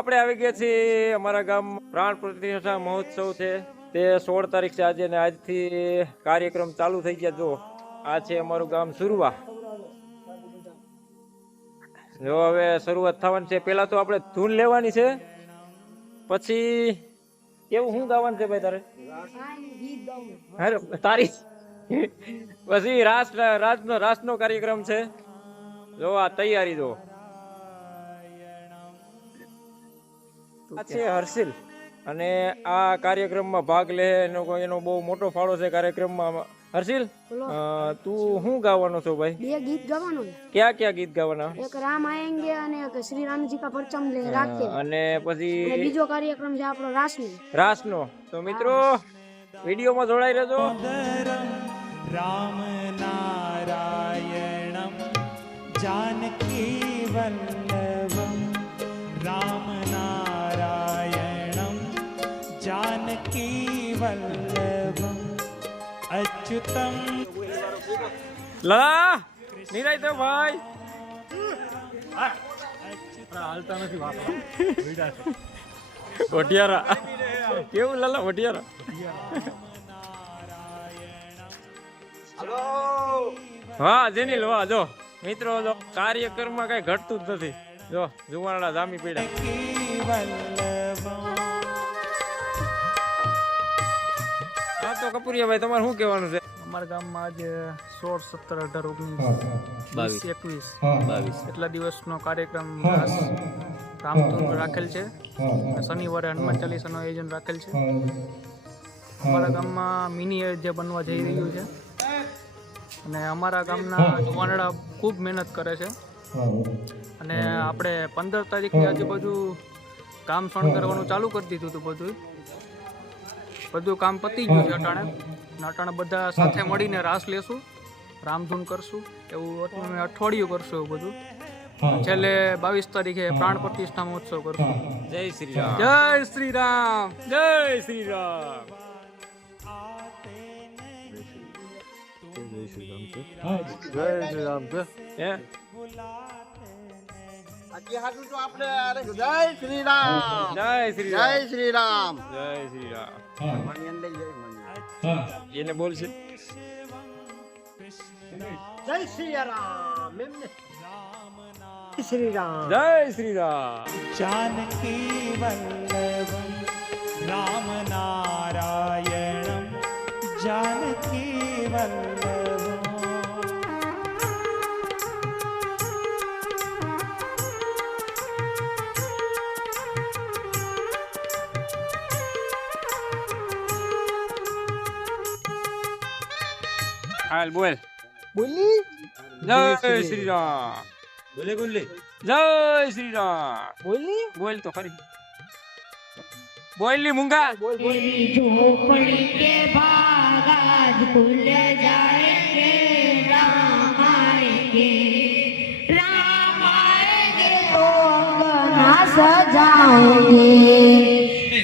આપણે આવી ગયા છીએ અમારા ગામ પ્રાણ પ્રતિષ્ઠા મહોત્સવ છે તે 16 તારીખ છે આજે, અને આજથી કાર્યક્રમ ચાલુ થઈ ગયા. જો આ છે અમારું ગામ સુરવા. જો હવે શરૂઆત થવાની છે. પેલા તો આપણે ધૂન લેવાની છે, પછી કેવું શું ગાવાનું છે ભાઈ તારે? તારી પછી રાસનો કાર્યક્રમ છે. જો આ તૈયારી જો આ છે હર્ષિલ, અને આ કાર્યક્રમમાં ભાગ લે એનો બહુ મોટો ફાળો છે કાર્યક્રમમાં. હર્ષિલ, તું શું ગાવાનો છો ભાઈ? 2 ગીત ગાવાનો છે. ક્યાં ગીત ગાવાના? એક રામ આएंगे અને એક શ્રી રામજી કા પરચમ લે રાખે, અને પછી બીજો કાર્યક્રમ છે આપણો રાસનો. તો મિત્રો વિડીયોમાં જોડાઈ રહેજો. રામ નારાયણમ જાનકી વલ્લભમ, રામ નારાયણમ જાનકી વલ્લભમ, અચ્યુતમ. લલા નિરાય તો ભાઈ હાલતા નથી વઢિયારા. કેવું લલા વઢિયારા? હા જેનીલ, વાહ. જો મિત્રો, જો કાર્યક્રમમાં કઈ ઘટતું જ નથી. જો જુવાનડા જામી પડ્યા. હા તો કપૂરિયા ભાઈ, તમારે શું કહેવાનું છે? અમારા ગામમાં આજે 16, 17, 18, 19, 22 એટલા દિવસનો કાર્યક્રમ રામધૂન રાખેલ છે. શનિવારે હનુમાન ચાલીસાનું આયોજન રાખેલ છે. અમારા ગામમાં મિની અયોધ્યા બનવા જઈ રહ્યું છે, અને અમારા ગામના જુવાનડા ખૂબ મહેનત કરે છે. અને આપણે 15 તારીખની આજુબાજુ કામ શણગારવાનું ચાલુ કરી દીધું હતું. બધું કામ પતી ગયું છે અટાણે બધા સાથે મળીને રાસ લેશું, રામધૂન કરશું. એવું અમે અઠવાડિયું કરશું એવું બધું. છેલ્લે 22 તારીખે પ્રાણ પ્રતિષ્ઠા મહોત્સવ કરશું. જય શ્રી રામ, જય શ્રી રામ, જય શ્રી રામ. જય શ્રી રામ છે. હે આજે હાટું તો આપણે જય શ્રી રામ, જય શ્રી જય રામ, શ્રી રામ. જય શ્રી રામ. મની અંદર જય મની. એને બોલશે જય શ્રી રામ એમને. શ્રી રામ, જય શ્રી રામ. જાનકી વલ્લભમ, રામ નારાયણમ જાનકી વલ્લભમ. હાલ બોલ. બોલી જય શ્રી રામ. બોલે જય શ્રી રામ. બોલ તો ખરી. બોલ ની મૂંગા. तेरी झोपड़ी के बाग आज खुल जाएंगे, राम आएंगे तो अंगना सजाएंगे,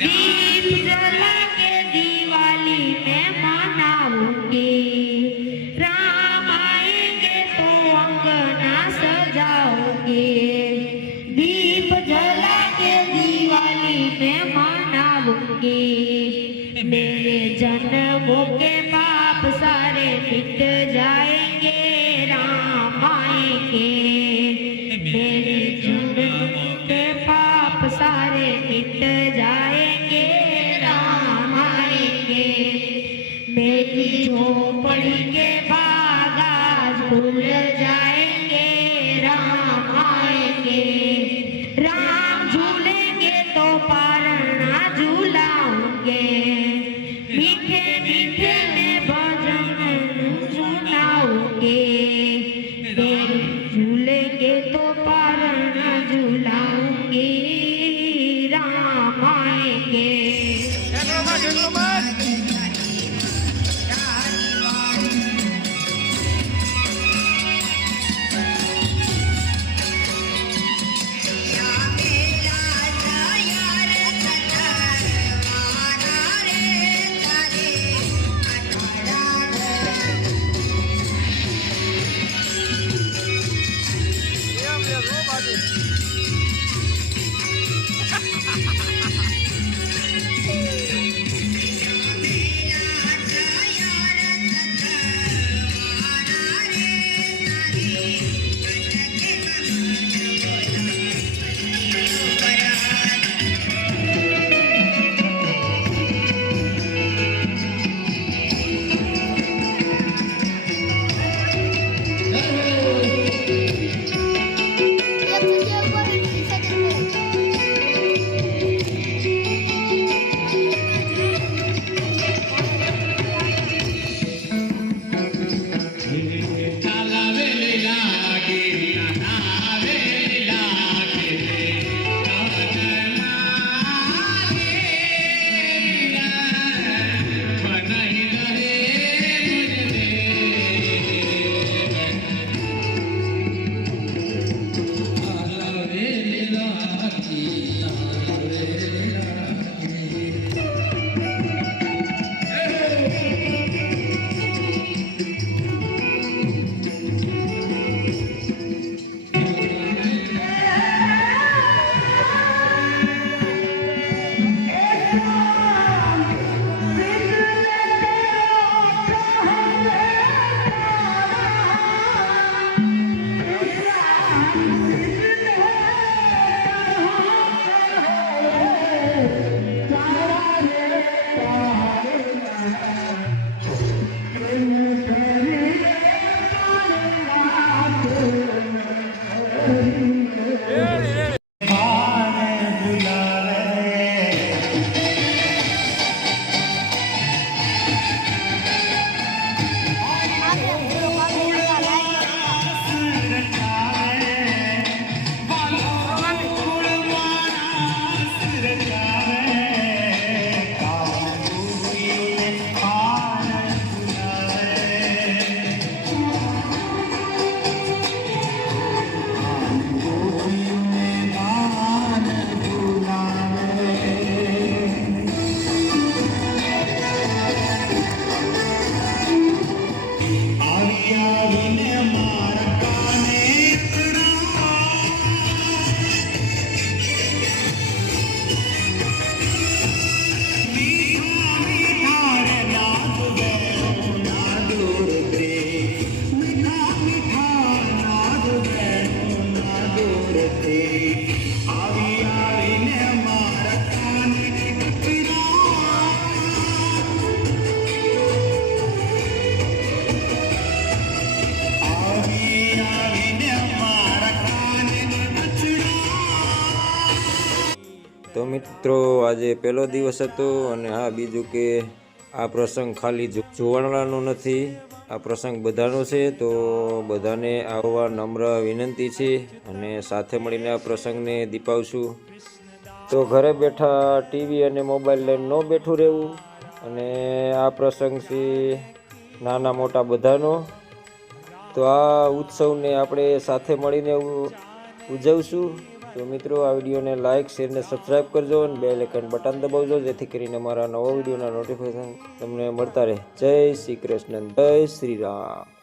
दीप जला के दिवाली में मनाऊंगी, राम आएंगे तो अंगना सजाऊंगी, दीप जला के दिवाली में मनाऊंगी, मेरे जन्मों के पाप सारे मिट जाएंगे, राम आएंगे, मेरे जन्मों के पाप सारे मिट जाएंगे, राम आएंगे, मेरी झोपड़ी के बाग आज खुल जाएंगे, राम आएंगे, राम झूलेंगे तो पारना झूलाऊंगे, मीठे मीठे में भजन सुनाऊंगे, मेरे झूलेंगे तो पारना झूलाऊंगे, राम आएंगे. મિત્રો આજે પહેલો દિવસ હતો અને હા બીજું કે આ પ્રસંગ ખાલી જોવાનાનો નથી, આ પ્રસંગ બધાનો છે, તો બધાને આવવા નમ્ર વિનંતી છે અને સાથે મળીને આ પ્રસંગને દીપાવશું. તો ઘરે બેઠા ટીવી અને મોબાઈલ લઈને ન બેઠું રહેવું અને આ પ્રસંગ છે નાના મોટા બધાનો. તો આ ઉત્સવને આપણે સાથે મળીને ઉજવશું. તો મિત્રો આ વિડીયોને લાઇક શેર ને સબસ્ક્રાઈબ કરજો અને બેલ આઇકન બટન દબાવજો જેથી કરીને મારા નવા વિડીયોના નોટિફિકેશન તમને મળતા રહે. જય શ્રી કૃષ્ણ, જય શ્રી રામ.